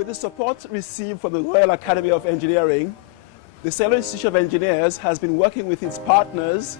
With the support received from the Royal Academy of Engineering, the Sierra Leone Institute of Engineers has been working with its partners,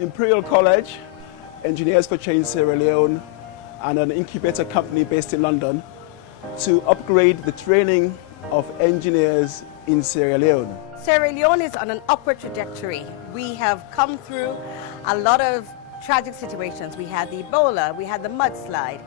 Imperial College, Engineers for Change Sierra Leone, and an incubator company based in London to upgrade the training of engineers in Sierra Leone. Sierra Leone is on an upward trajectory. We have come through a lot of tragic situations. We had the Ebola, we had the mudslide,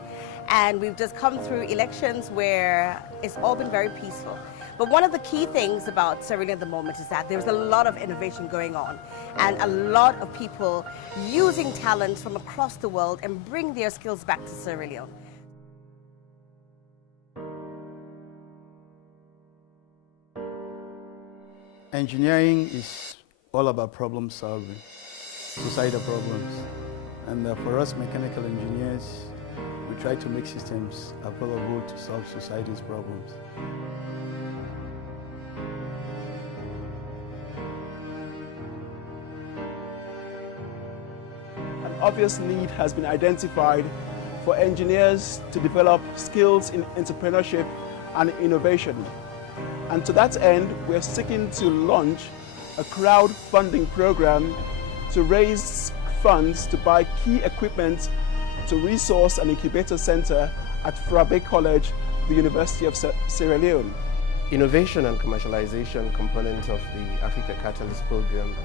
and we've just come through elections where it's all been very peaceful. But one of the key things about Sierra Leone at the moment is that there's a lot of innovation going on and a lot of people using talents from across the world and bring their skills back to Sierra Leone. Engineering is all about problem solving, societal problems. And for us mechanical engineers, we try to make systems available to solve society's problems. An obvious need has been identified for engineers to develop skills in entrepreneurship and innovation. And to that end, we're seeking to launch a crowdfunding program to raise funds to buy key equipment to resource an incubator center at Frabe College, the University of Sierra Leone. Innovation and commercialization component of the Africa Catalyst program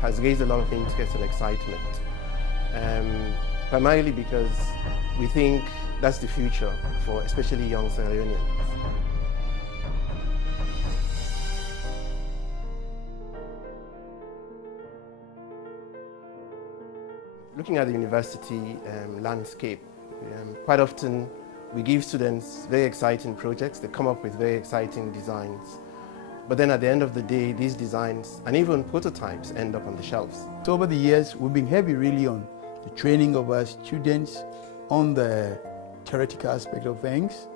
has raised a lot of interest and excitement, primarily because we think that's the future for especially young Sierra Leoneans. Looking at the university landscape, quite often we give students very exciting projects. They come up with very exciting designs. But then at the end of the day, these designs and even prototypes end up on the shelves. So over the years, we've been heavy really on the training of our students on the theoretical aspect of things.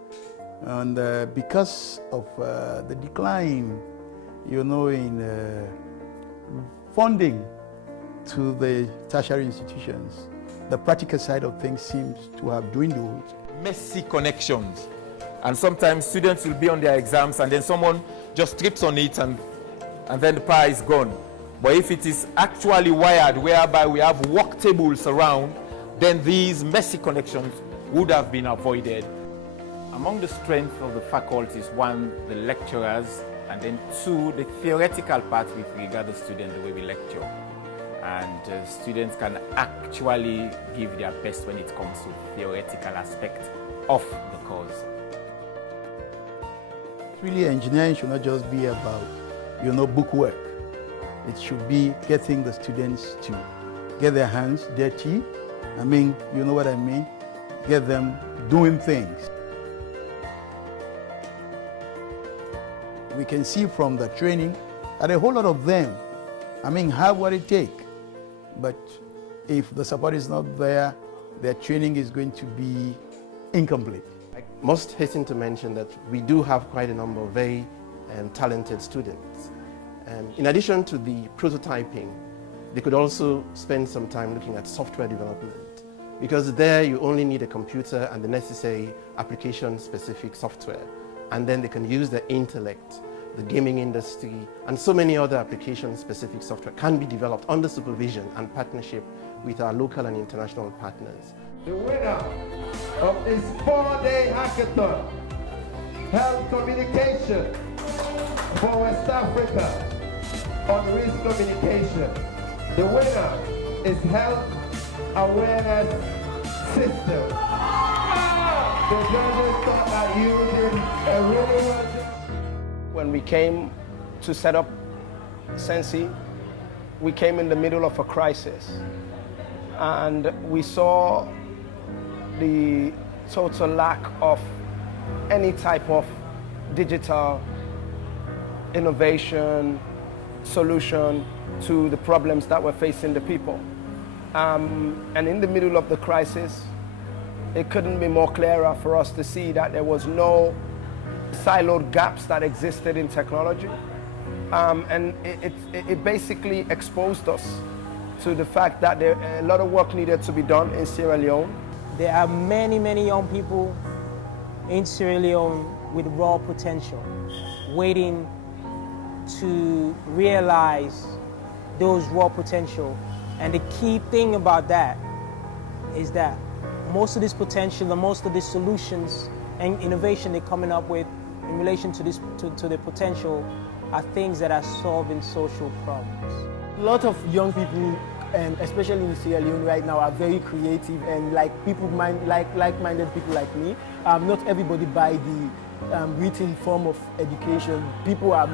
And because of the decline, in funding to the tertiary institutions, the practical side of things seems to have dwindled. Messy connections, and sometimes students will be on their exams and then someone just trips on it and then the power is gone. But if it is actually wired whereby we have work tables around, then these messy connections would have been avoided. Among the strengths of the faculty is one, the lecturers, and then two, the theoretical part with regard to students, the way we lecture. And students can actually give their best when it comes to theoretical aspect of the course. Really, engineering should not just be about, book work. It should be getting the students to get their hands dirty. I mean, you know what I mean? Get them doing things. We can see from the training that a whole lot of them, have what it takes. But if the support is not there, their training is going to be incomplete. I must hasten to mention that we do have quite a number of very talented students. In addition to the prototyping, they could also spend some time looking at software development, because there you only need a computer and the necessary application-specific software, and then they can use their intellect. The gaming industry and so many other application-specific software can be developed under supervision and partnership with our local and international partners. The winner of this 4-day hackathon, Health Communication for West Africa on risk communication. The winner is Health Awareness System. The judges thought that you did a really well job. When we came to set up Sensi, we came in the middle of a crisis. And we saw the total lack of any type of digital innovation, solution to the problems that were facing the people. And in the middle of the crisis, it couldn't be more clearer for us to see that there was no siloed gaps that existed in technology. And it basically exposed us to the fact that a lot of work needed to be done in Sierra Leone. There are many young people in Sierra Leone with raw potential, waiting to realize those raw potential. And the key thing about that is that most of this potential and most of these solutions and innovation they're coming up with in relation to the potential are things that are solving social problems. A lot of young people, especially in Sierra Leone right now, are very creative and like-minded people like me. Not everybody buy the written form of education. People are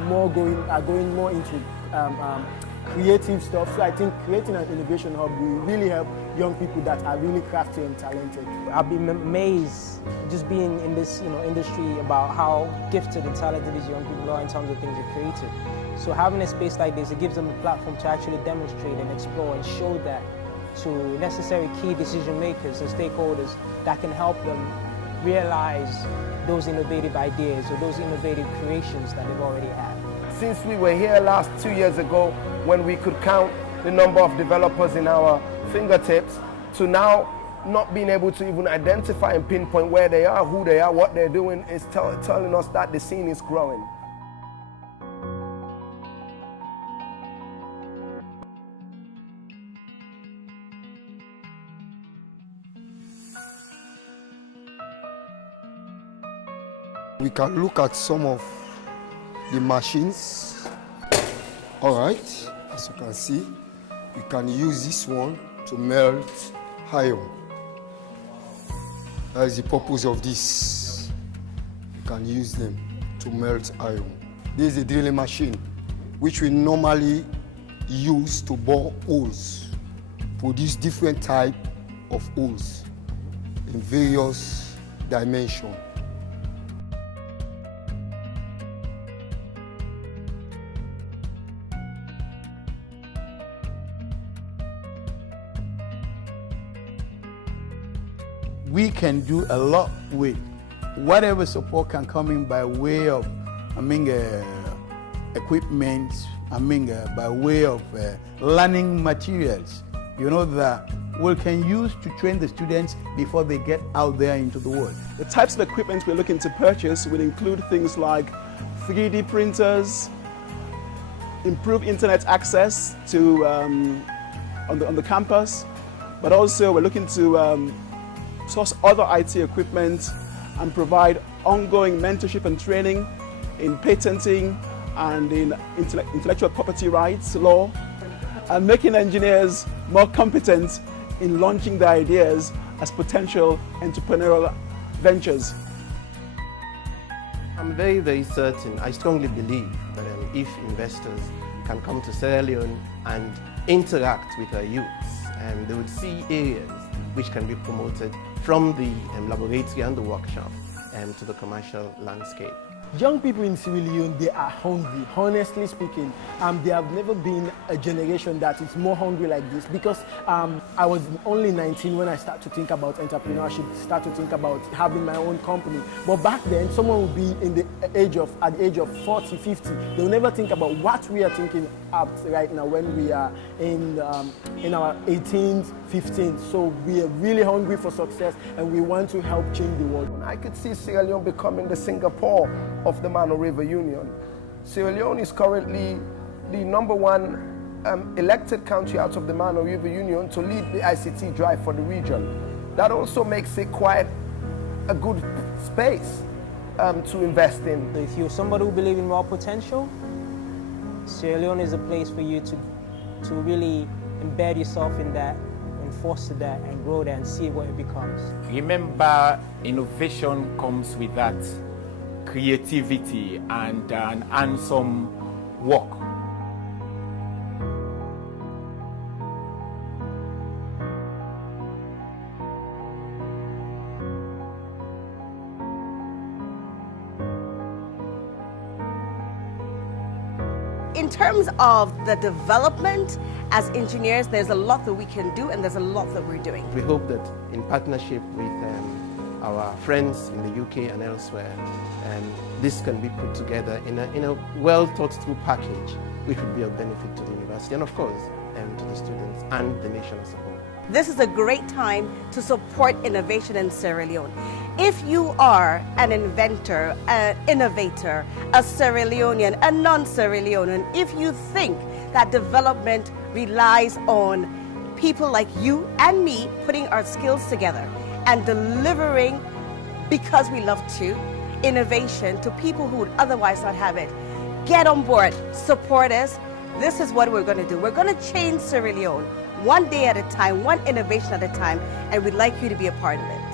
going more into creative stuff. So I think creating an innovation hub will really help young people that are really crafty and talented. I've been amazed just being in this industry about how gifted and talented these young people are in terms of things they're creative. So having a space like this, it gives them a platform to actually demonstrate and explore and show that to necessary key decision makers and stakeholders that can help them realize those innovative ideas or those innovative creations that they've already had. Since we were here last 2 years ago, when we could count the number of developers in our fingertips, to now not being able to even identify and pinpoint where they are, who they are, what they're doing, is telling us that the scene is growing. We can look at some of the machines. All right, as you can see, we can use this one to melt iron. That is the purpose of this. You can use them to melt iron. This is a drilling machine, which we normally use to bore holes, produce different type of holes in various dimensions. We can do a lot with whatever support can come in by way of, equipment, by way of learning materials, that we can use to train the students before they get out there into the world. The types of equipment we're looking to purchase will include things like 3D printers, improved internet access to on the campus, but also we're looking to source other IT equipment and provide ongoing mentorship and training in patenting and in intellectual property rights law, and making engineers more competent in launching their ideas as potential entrepreneurial ventures. I'm very, very certain, I strongly believe that if investors can come to Sierra Leone and interact with our youths, they would see areas which can be promoted from the laboratory and the workshop to the commercial landscape. Young people in Sierra Leone, they are hungry. Honestly speaking, there have never been a generation that is more hungry like this, because I was only 19 when I started to think about entrepreneurship, start to think about having my own company. But back then, someone would be at the age of 40, 50. They'll never think about what we are thinking about right now when we are in our 18th, 15th. So we are really hungry for success and we want to help change the world. I could see Sierra Leone becoming the Singapore of the Mano River Union. Sierra Leone is currently the #1 elected country out of the Mano River Union to lead the ICT drive for the region. That also makes it quite a good space to invest in. If you're somebody who believes in raw potential, Sierra Leone is a place for you to really embed yourself in that and foster that and grow that and see what it becomes. Remember, innovation comes with that creativity and an handsome work. In terms of the development, as engineers, there's a lot that we can do and there's a lot that we're doing. We hope that in partnership with our friends in the UK and elsewhere, this can be put together in a well thought through package which would be of benefit to the university and of course to the students and the nation as a whole. this is a great time to support innovation in Sierra Leone. If you are an inventor, an innovator, a Sierra Leonean, a non-Sierra Leonean, if you think that development relies on people like you and me putting our skills together and delivering, because we love to, innovation to people who would otherwise not have it, get on board, support us. This is what we're going to do. We're going to change Sierra Leone one day at a time, one innovation at a time, and we'd like you to be a part of it.